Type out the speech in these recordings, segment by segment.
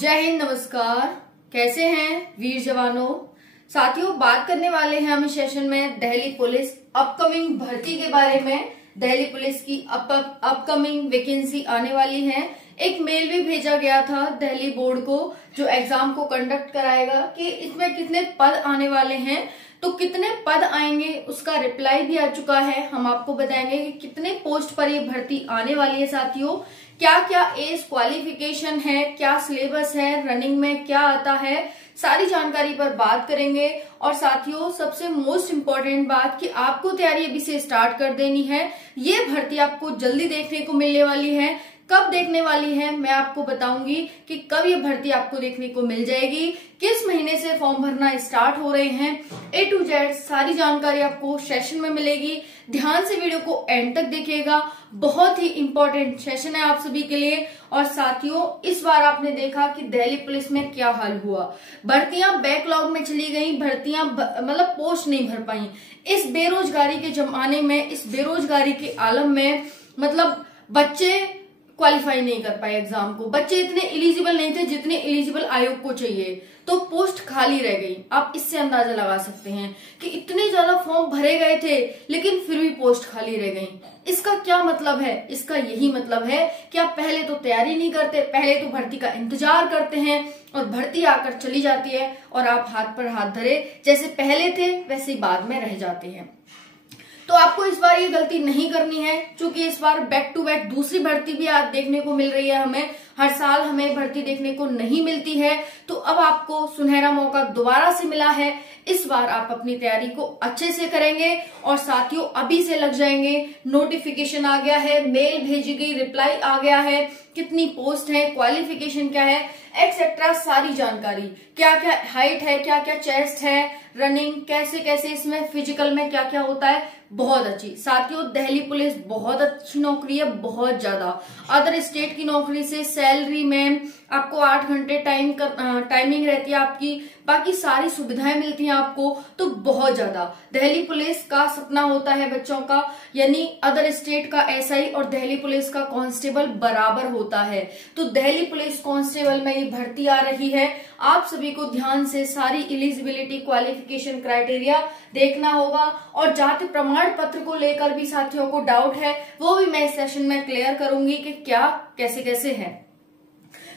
जय हिंद, नमस्कार। कैसे हैं वीर जवानों। साथियों, बात करने वाले हैं हम इस सेशन में दिल्ली पुलिस अपकमिंग भर्ती के बारे में। दिल्ली पुलिस की अपकमिंग वैकेंसी आने वाली है। एक मेल भी भेजा गया था दिल्ली बोर्ड को जो एग्जाम को कंडक्ट कराएगा कि इसमें कितने पद आने वाले हैं, तो कितने पद आएंगे उसका रिप्लाई भी आ चुका है। हम आपको बताएंगे कि कितने पोस्ट पर ये भर्ती आने वाली है। साथियों, क्या क्या एज क्वालिफिकेशन है, क्या सिलेबस है, रनिंग में क्या आता है, सारी जानकारी पर बात करेंगे। और साथियों, सबसे मोस्ट इम्पोर्टेंट बात कि आपको तैयारी अभी से स्टार्ट कर देनी है। ये भर्ती आपको जल्दी देखने को मिलने वाली है। कब देखने वाली है मैं आपको बताऊंगी कि कब ये भर्ती आपको देखने को मिल जाएगी, किस महीने से फॉर्म भरना स्टार्ट हो रहे हैं, A to Z सारी जानकारी आपको सेशन में मिलेगी। ध्यान से वीडियो को एंड तक देखिएगा, बहुत ही इंपॉर्टेंट सेशन है आप सभी के लिए। और साथियों, इस बार आपने देखा कि दिल्ली पुलिस में क्या हाल हुआ। भर्तियां बैकलॉग में चली गई, भर्तियां मतलब पोस्ट नहीं भर पाई। इस बेरोजगारी के जमाने में, इस बेरोजगारी के आलम में मतलब बच्चे क्वालिफाई नहीं कर पाए एग्जाम को। बच्चे इतने एलिजिबल नहीं थे जितने एलिजिबल आयोग को चाहिए, तो पोस्ट खाली रह गई। आप इससे अंदाजा लगा सकते हैं कि इतने ज्यादा फॉर्म भरे गए थे लेकिन फिर भी पोस्ट खाली रह गई। इसका क्या मतलब है? इसका यही मतलब है कि आप पहले तो तैयारी नहीं करते, पहले तो भर्ती का इंतजार करते हैं और भर्ती आकर चली जाती है और आप हाथ पर हाथ धरे जैसे पहले थे वैसे बाद में रह जाते हैं। तो आपको इस बार ये गलती नहीं करनी है, क्योंकि इस बार बैक टू बैक दूसरी भर्ती भी आज देखने को मिल रही है। हमें हर साल हमें भर्ती देखने को नहीं मिलती है, तो अब आपको सुनहरा मौका दोबारा से मिला है। इस बार आप अपनी तैयारी को अच्छे से करेंगे और साथियों अभी से लग जाएंगे। नोटिफिकेशन आ गया है, मेल भेजी गई, रिप्लाई आ गया है, कितनी पोस्ट है, क्वालिफिकेशन क्या है, एक्सेट्रा सारी जानकारी, क्या क्या हाइट है, क्या क्या चेस्ट है, रनिंग कैसे कैसे, इसमें फिजिकल में क्या क्या होता है, बहुत अच्छी। साथियों, दिल्ली पुलिस बहुत अच्छी नौकरी है, बहुत ज्यादा। अदर स्टेट की नौकरी से सैलरी में आपको 8 घंटे टाइमिंग रहती है आपकी, बाकी सारी सुविधाएं मिलती हैं आपको, तो बहुत ज्यादा। दिल्ली पुलिस का सपना होता है बच्चों का, यानी अदर स्टेट का एसआई और दिल्ली पुलिस का कांस्टेबल बराबर होता है। तो दिल्ली पुलिस कांस्टेबल में ये भर्ती आ रही है। आप सभी को ध्यान से सारी एलिजिबिलिटी, क्वालिफिकेशन, क्राइटेरिया देखना होगा। और जाति प्रमाण पत्र को लेकर भी साथियों को डाउट है, वो भी मैं इस सेशन में क्लियर करूंगी कि क्या कैसे कैसे है।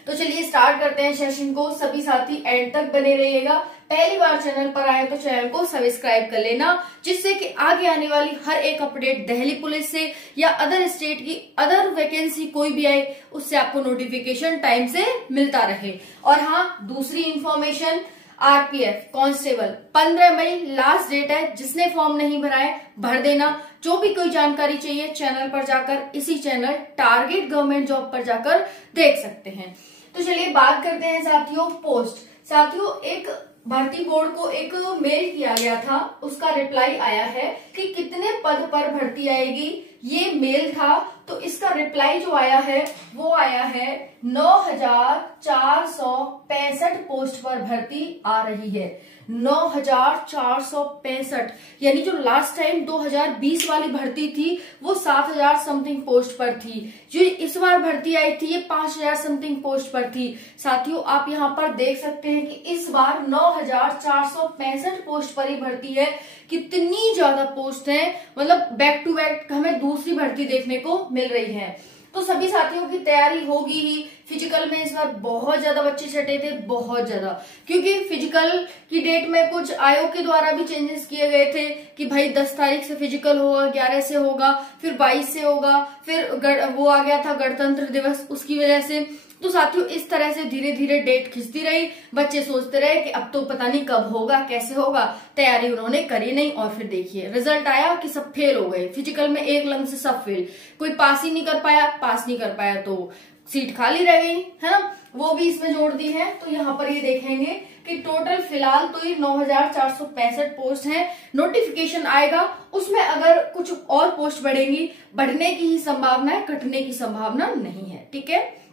तो चलिए स्टार्ट करते हैं सेशन को। सभी साथी एंड तक बने रहिएगा। पहली बार चैनल पर आए तो चैनल को सब्सक्राइब कर लेना, जिससे कि आगे आने वाली हर एक अपडेट दिल्ली पुलिस से या अदर स्टेट की अदर वैकेंसी कोई भी आए उससे आपको नोटिफिकेशन टाइम से मिलता रहे। और हाँ, दूसरी इंफॉर्मेशन, आरपीएफ कांस्टेबल 15 मई लास्ट डेट है। जिसने फॉर्म नहीं भरा है भर देना। जो भी कोई जानकारी चाहिए चैनल पर जाकर, इसी चैनल टारगेट गवर्नमेंट जॉब पर जाकर देख सकते हैं। तो चलिए बात करते हैं साथियों पोस्ट। साथियों, एक भर्ती बोर्ड को एक मेल किया गया था, उसका रिप्लाई आया है कि कितने पद पर भर्ती आएगी। ये मेल था, तो इसका रिप्लाई जो आया है वो आया है 9465 पोस्ट पर भर्ती आ रही है। 9465, यानी जो लास्ट टाइम 2020 वाली भर्ती थी वो 7000 समथिंग पोस्ट पर थी। जो इस बार भर्ती आई थी ये 5000 समथिंग पोस्ट पर थी। साथियों, आप यहाँ पर देख सकते हैं कि इस बार 9465 पोस्ट पर ही भर्ती है। कितनी ज्यादा पोस्ट है, मतलब बैक टू बैक हमें दूसरी भर्ती देखने को मिल रही है। तो सभी साथियों की तैयारी होगी ही। फिजिकल में इस बार बहुत ज्यादा बच्चे छटे थे, बहुत ज्यादा, क्योंकि फिजिकल की डेट में कुछ आयोग के द्वारा भी चेंजेस किए गए थे कि भाई 10 तारीख से फिजिकल होगा, 11 से होगा, फिर 22 से होगा, फिर वो आ गया था गणतंत्र दिवस, उसकी वजह से। तो साथियों, इस तरह से धीरे धीरे डेट खिंचती रही। बच्चे सोचते रहे कि अब तो पता नहीं कब होगा, कैसे होगा। तैयारी उन्होंने करी नहीं और फिर देखिए रिजल्ट आया कि सब फेल हो गए। फिजिकल में एक लंग से सब फेल, कोई पास ही नहीं कर पाया। पास नहीं कर पाया तो सीट खाली रह गई, है ना, वो भी इसमें जोड़ दी है। तो यहाँ पर ये देखेंगे कि टोटल फिलहाल तो ये 9465 पोस्ट है। नोटिफिकेशन आएगा, उसमें अगर कुछ और पोस्ट बढ़ेंगी, बढ़ने की ही संभावना है, घटने की संभावना नहीं है। ठीक है,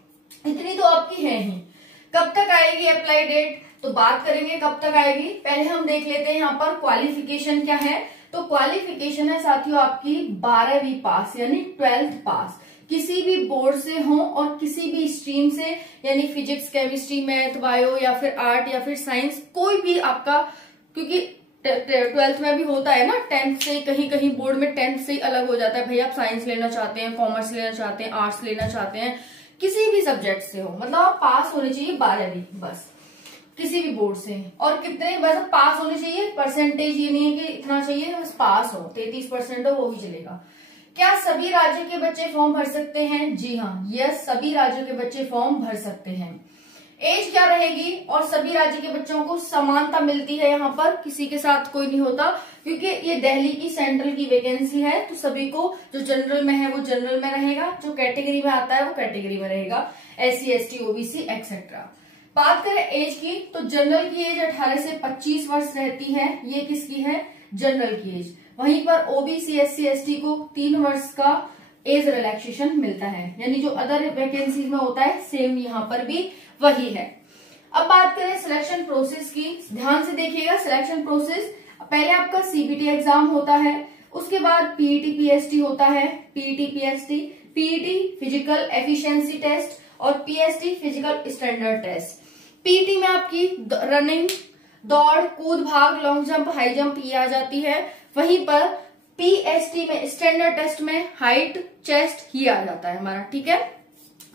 इतनी तो आपकी है ही। कब तक आएगी अप्लाई डेट, तो बात करेंगे कब तक आएगी। पहले हम देख लेते हैं यहाँ पर क्वालिफिकेशन क्या है। तो क्वालिफिकेशन है साथियों आपकी 12वीं पास, यानी 12th पास। किसी भी बोर्ड से हो और किसी भी स्ट्रीम से, यानी फिजिक्स, केमिस्ट्री, मैथ, बायो या फिर आर्ट या फिर साइंस, कोई भी आपका, क्योंकि 12th में भी होता है ना, 10th से कहीं कहीं बोर्ड में 10th से ही अलग हो जाता है, भाई आप साइंस लेना चाहते हैं, कॉमर्स लेना चाहते हैं, आर्ट्स लेना चाहते हैं, किसी भी सब्जेक्ट से हो, मतलब आप पास होने चाहिए 12वीं बस, किसी भी बोर्ड से। और कितने बस पास होने चाहिए, परसेंटेज ये नहीं है कि इतना चाहिए, बस पास हो, 33% हो वो भी चलेगा। क्या सभी राज्यों के बच्चे फॉर्म भर सकते हैं? जी हाँ, यस, सभी राज्यों के बच्चे फॉर्म भर सकते हैं। एज क्या रहेगी? और सभी राज्य के बच्चों को समानता मिलती है, यहाँ पर किसी के साथ कोई नहीं होता, क्योंकि ये दिल्ली की सेंट्रल की वैकेंसी है, तो सभी को जो जनरल में है वो जनरल में रहेगा, जो कैटेगरी में आता है वो कैटेगरी में रहेगा, SC ST OBC एक्सेट्रा। बात करें एज की, तो जनरल की एज 18 से 25 वर्ष रहती है, ये किसकी है? जनरल की एज। वहीं पर OBC SC ST को 3 वर्ष का एज रिलैक्सेशन मिलता है, यानी जो अदर वैकेंसी में होता है सेम यहाँ पर भी वही है। अब बात करें सिलेक्शन प्रोसेस की, ध्यान से देखिएगा। सिलेक्शन प्रोसेस, पहले आपका CBT एग्जाम होता है, उसके बाद PET PST होता है, PET PST, PET physical efficiency test और PST physical standard test. PET में आपकी रनिंग, दौड़, कूद, भाग, लॉन्ग जंप, हाई जंप ये आ जाती है। वहीं पर PST में स्टैंडर्ड टेस्ट में हाइट, चेस्ट ही आ जाता है हमारा, ठीक है,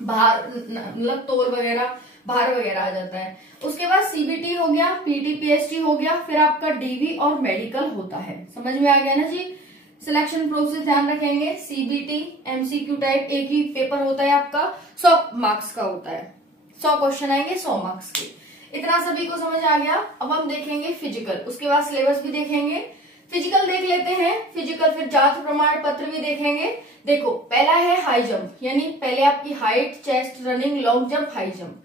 भार मतलब तोल वगैरह, भार वगैरह आ जाता है। उसके बाद CBT हो गया, PET PST हो गया, फिर आपका DV और मेडिकल होता है। समझ में आ गया ना जी? सिलेक्शन प्रोसेस ध्यान रखेंगे। CBT MCQ टाइप एक ही पेपर होता है आपका, 100 मार्क्स का होता है, 100 क्वेश्चन आएंगे 100 मार्क्स के। इतना सभी को समझ आ गया। अब हम देखेंगे फिजिकल, उसके बाद सिलेबस भी देखेंगे। फिजिकल देख लेते हैं। फिजिकल फिर जाति प्रमाण पत्र भी देखेंगे। देखो, पहला है हाई जंप, यानी पहले आपकी height, chest, running, long jump, high jump.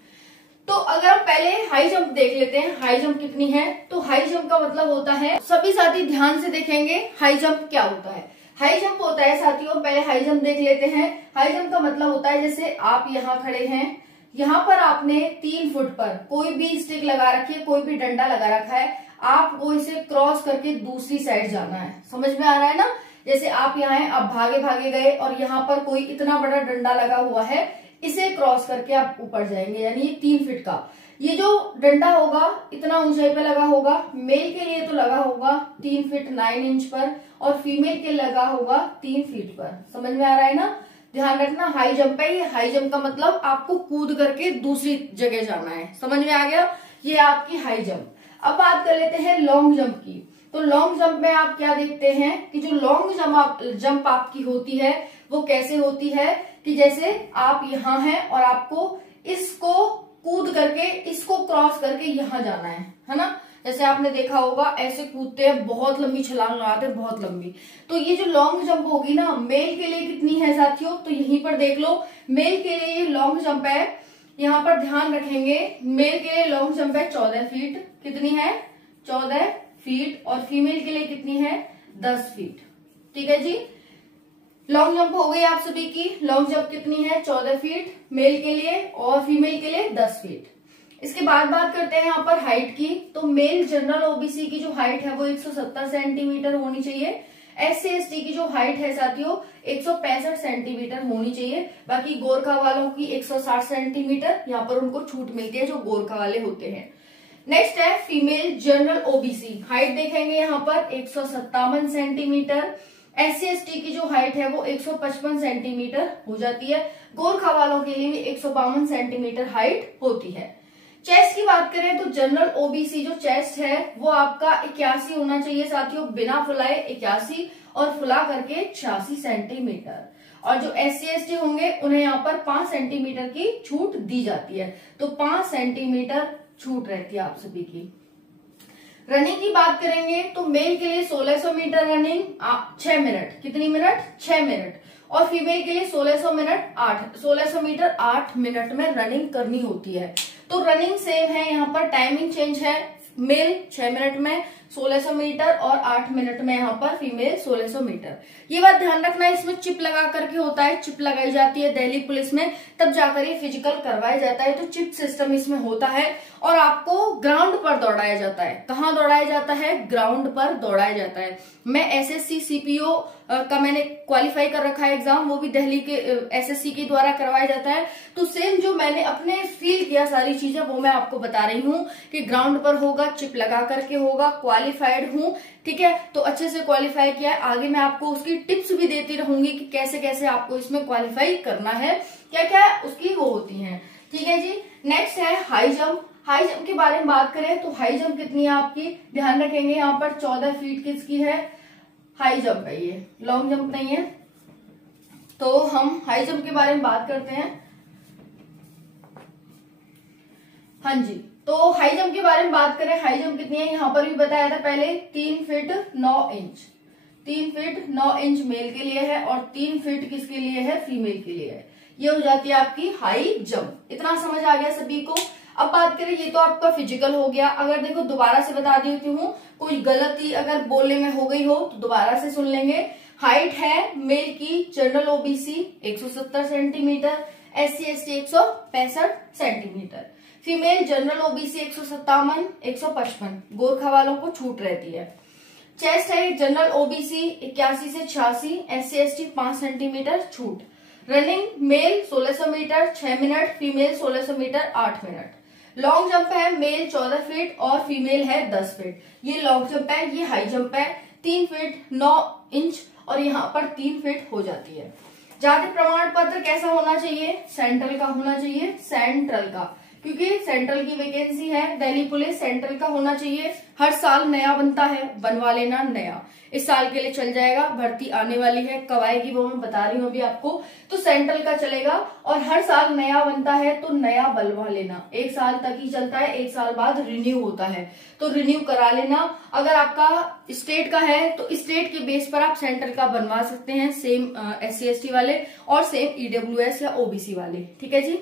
तो अगर हम पहले हाई जंप देख लेते हैं, हाई जंप कितनी है, तो हाई जंप का मतलब होता है, सभी साथी ध्यान से देखेंगे हाई जंप क्या होता है। हाई जंप होता है साथियों, पहले हाई जंप देख लेते हैं। हाई जंप का मतलब होता है, जैसे आप यहाँ खड़े हैं, यहाँ पर आपने 3 फुट पर कोई भी स्टिक लगा रखी है, कोई भी डंडा लगा रखा है, आपको इसे क्रॉस करके दूसरी साइड जाना है। समझ में आ रहा है ना? जैसे आप यहाँ हैं, आप भागे भागे गए और यहाँ पर कोई इतना बड़ा डंडा लगा हुआ है, इसे क्रॉस करके आप ऊपर जाएंगे, यानी 3 फीट का ये जो डंडा होगा इतना ऊंचाई पे लगा होगा। मेल के लिए तो लगा होगा 3 फीट 9 इंच पर, और फीमेल के लगा होगा 3 फीट पर। समझ में आ रहा है ना? ध्यान रखना, हाई जंप है ये। हाई जंप का मतलब आपको कूद करके दूसरी जगह जाना है। समझ में आ गया? ये आपकी हाई जंप। अब बात कर लेते हैं लॉन्ग जंप की। तो लॉन्ग जंप में आप क्या देखते हैं कि जो लॉन्ग जंप आपकी होती है वो कैसे होती है कि जैसे आप यहाँ हैं और आपको इसको कूद करके, इसको क्रॉस करके यहाँ जाना है ना? जैसे आपने देखा होगा ऐसे कूदते हैं, बहुत लंबी छलांग लगाते हैं, बहुत लंबी। तो ये जो लॉन्ग जंप होगी ना, मेल के लिए कितनी है साथियों, तो यहीं पर देख लो। मेल के लिए ये लॉन्ग जंप है, यहाँ पर ध्यान रखेंगे, मेल के लिए लॉन्ग जंप है 14 फीट। कितनी है? 14 फीट। और फीमेल के लिए कितनी है? 10 फीट। ठीक है जी, लॉन्ग जंप हो गई आप सभी की। लॉन्ग जंप कितनी है? 14 फीट मेल के लिए, और फीमेल के लिए 10 फीट। इसके बाद बात करते हैं यहाँ पर हाइट की। तो मेल जनरल OBC की जो हाइट है वो 170 सेंटीमीटर होनी चाहिए। SC ST की जो हाइट है साथियों 165 सेंटीमीटर होनी चाहिए। बाकी गोरखा वालों की 160 सेंटीमीटर, यहाँ पर उनको छूट मिलती है जो गोरखा वाले होते हैं। नेक्स्ट है फीमेल जनरल OBC, हाइट देखेंगे यहाँ पर 157 सेंटीमीटर। SC ST की जो हाइट है वो 155 सेंटीमीटर हो जाती है। गोरखा वालों के लिए भी 152 सेंटीमीटर हाइट होती है। चेस्ट की बात करें तो जनरल OBC जो चेस्ट है वो आपका 81 होना चाहिए साथियों, बिना फुलाए 81, और फुला करके 86 सेंटीमीटर। और जो SC ST होंगे उन्हें यहाँ पर 5 सेंटीमीटर की छूट दी जाती है, तो 5 सेंटीमीटर छूट रहती है आप सभी की। रनिंग की बात करेंगे तो मेल के लिए 1600 मीटर रनिंग 6 मिनट। कितनी मिनट? 6 मिनट। और फीमेल के लिए 1600 मीटर 8 मिनट में रनिंग करनी होती है। तो रनिंग सेम है, यहाँ पर टाइमिंग चेंज है। मेल 6 मिनट में, 1600 मीटर और 8 मिनट में यहाँ पर फीमेल 1600 मीटर। ये बात ध्यान रखना, इसमें चिप लगा करके होता है, चिप लगाई जाती है दिल्ली पुलिस में, तब जाकर ये फिजिकल करवाया जाता है। तो चिप सिस्टम इसमें होता है और आपको ग्राउंड पर दौड़ाया जाता है। कहाँ दौड़ाया जाता है? ग्राउंड पर दौड़ाया जाता है। मैं एसएससी सीपीओ का मैंने क्वालिफाई कर रखा है एग्जाम, वो भी दिल्ली के एसएससी के द्वारा करवाया जाता है। तो सेम जो मैंने अपने फील किया सारी चीजें वो मैं आपको बता रही हूँ कि ग्राउंड पर होगा, चिप लगा करके होगा, क्वालिफाइड हूँ, ठीक है। तो अच्छे से क्वालिफाई किया है। आगे मैं आपको उसकी टिप्स भी देती रहूंगी कि कैसे कैसे आपको इसमें क्वालिफाई करना है, क्या क्या उसकी वो होती है, ठीक है जी। नेक्स्ट है हाई जंप। हाई जंप के बारे में बात करें तो हाई जंप कितनी है आपकी, ध्यान रखेंगे यहाँ पर 14 फीट किसकी है, हाई जंप है, ये लॉन्ग जंप नहीं है। तो हम हाई जंप के बारे में बात करते हैं। हाँ जी, तो हाई जंप के बारे में बात करें, हाई जंप कितनी है, यहाँ पर भी बताया था पहले 3 feet 9 inch. 3 feet 9 inch male के लिए है और 3 फीट किसके लिए है, फीमेल के लिए है। ये हो जाती है आपकी हाई जंप। इतना समझ आ गया सभी को। अब बात करें, ये तो आपका फिजिकल हो गया। अगर देखो दोबारा से बता देती हूँ, कोई गलती अगर बोलने में हो गई हो तो दोबारा से सुन लेंगे। हाइट है मेल की general OBC 170 centimetre, SC ST 165 centimetre, female general OBC 157 155, Gorkha वालों को छूट रहती है। चेस्ट है जनरल ओबीसी 81 से 86, SC ST 5 सेंटीमीटर छूट। Running male 1600 metre 6 minute, female 1600 metre 8 minute. Long jump है मेल 14 फीट और फीमेल है 10 फीट। ये लॉन्ग जंप है, ये हाई जंप है 3 फीट 9 इंच और यहाँ पर 3 फीट हो जाती है। जाति प्रमाण पत्र कैसा होना चाहिए, सेंट्रल का होना चाहिए, सेंट्रल का, क्योंकि सेंट्रल की वैकेंसी है, दिल्ली पुलिस सेंट्रल का होना चाहिए। हर साल नया बनता है, बनवा लेना नया, इस साल के लिए चल जाएगा। भर्ती आने वाली है, कब आएगी वो मैं बता रही हूँ अभी आपको। तो सेंट्रल का चलेगा और हर साल नया बनता है तो नया बनवा लेना। 1 साल तक ही चलता है, 1 साल बाद रिन्यू होता है, तो रिन्यू करा लेना। अगर आपका स्टेट का है तो स्टेट के बेस पर आप सेंट्रल का बनवा सकते हैं, सेम SC ST वाले और सेम EWS या OBC वाले, ठीक है जी।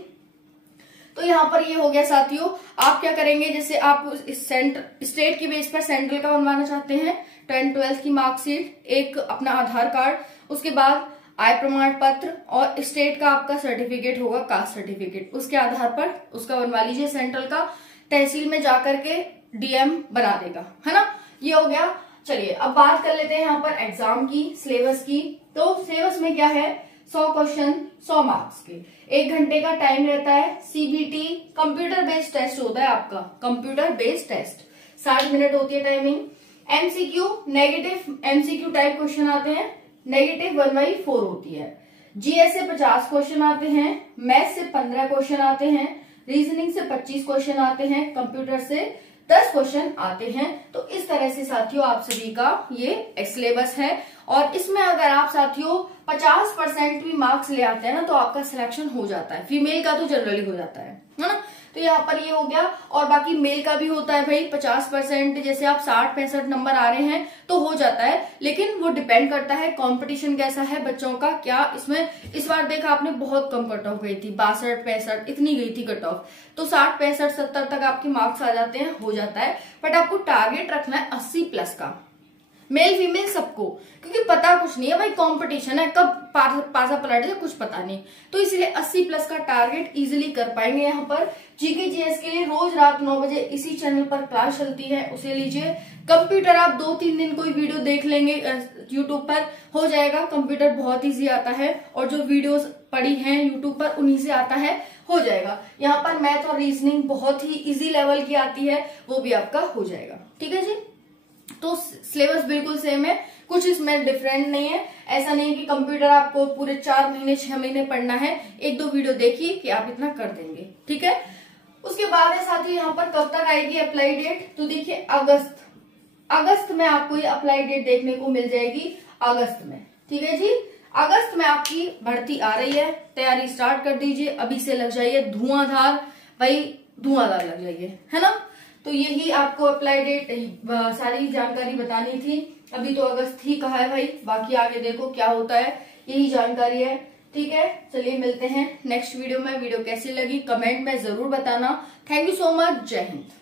तो यहाँ पर ये हो गया साथियों। आप क्या करेंगे, जैसे आप स्टेट की बेस पर सेंट्रल का बनवाना चाहते हैं, 10th 12th की मार्कशीट, एक अपना आधार कार्ड, उसके बाद आय प्रमाण पत्र और स्टेट का आपका सर्टिफिकेट होगा, कास्ट सर्टिफिकेट, उसके आधार पर उसका बनवा लीजिए। सेंट्रल का तहसील में जाकर के DM बना देगा, है ना। ये हो गया। चलिए अब बात कर लेते हैं यहाँ पर एग्जाम की, सिलेबस की। तो सिलेबस में क्या है, 100 क्वेश्चन 100 मार्क्स के, 1 घंटे का टाइम रहता है। CBT कंप्यूटर बेस्ड टेस्ट होता है आपका, कंप्यूटर बेस्ड टेस्ट, 60 मिनट होती है timing. MCQ negative MCQ type question आते हैं, नेगेटिव 1/4 होती है। GS से 50 क्वेश्चन आते हैं, मैथ से 15 क्वेश्चन आते हैं, रीजनिंग से 25 क्वेश्चन आते हैं, कंप्यूटर से 10 क्वेश्चन आते हैं। तो इस तरह से साथियों आप सभी का ये सिलेबस है और इसमें अगर आप साथियों 50% भी मार्क्स ले आते हैं ना तो आपका सिलेक्शन हो जाता है। फीमेल का तो जनरली हो जाता है ना। तो यहाँ पर ये हो गया और बाकी मेल का भी होता है भाई 50%, जैसे आप 60-65 नंबर आ रहे हैं तो हो जाता है, लेकिन वो डिपेंड करता है कंपटीशन कैसा है बच्चों का। क्या इसमें इस बार देखा आपने बहुत कम कट ऑफ गई थी, 62-65 इतनी गई थी कट ऑफ, तो 60-65-70 तक आपके मार्क्स आ जाते हैं, हो जाता है। बट आपको टारगेट रखना है 80+ का, मेल फीमेल सबको, क्योंकि पता कुछ नहीं है भाई, कंपटीशन है, कब पासा पलट जाए कुछ पता नहीं। तो इसलिए 80+ का टारगेट इजीली कर पाएंगे। यहाँ पर GK GS के लिए रोज रात 9 बजे इसी चैनल पर क्लास चलती है, उसे लीजिए। कंप्यूटर आप 2-3 दिन कोई वीडियो देख लेंगे यूट्यूब पर, हो जाएगा। कंप्यूटर बहुत ईजी आता है और जो वीडियोस पड़ी हैं यूट्यूब पर उन्हीं से आता है, हो जाएगा। यहाँ पर मैथ और रीजनिंग बहुत ही इजी लेवल की आती है, वो भी आपका हो जाएगा, ठीक है जी। तो सिलेबस बिल्कुल सेम है, कुछ इसमें डिफरेंट नहीं है। ऐसा नहीं कि कंप्यूटर आपको पूरे 4 महीने 6 महीने पढ़ना है, 1-2 वीडियो देखिए कि आप इतना कर देंगे, ठीक है। उसके बाद है साथी यहाँ पर कब तक आएगी अप्लाई डेट, तो देखिए अगस्त में आपको ये अप्लाई डेट देखने को मिल जाएगी, अगस्त में, ठीक है जी। अगस्त में आपकी भर्ती आ रही है, तैयारी स्टार्ट कर दीजिए, अभी से लग जाइए धुआंधार, भाई धुआंधार लग जाइए, है ना। तो यही आपको अप्लाई डेट सारी जानकारी बतानी थी। अभी तो अगस्त ही कहा है भाई, बाकी आगे देखो क्या होता है, यही जानकारी है, ठीक है। चलिए मिलते हैं नेक्स्ट वीडियो में। वीडियो कैसी लगी कमेंट में जरूर बताना। थैंक यू सो मच, जय हिंद।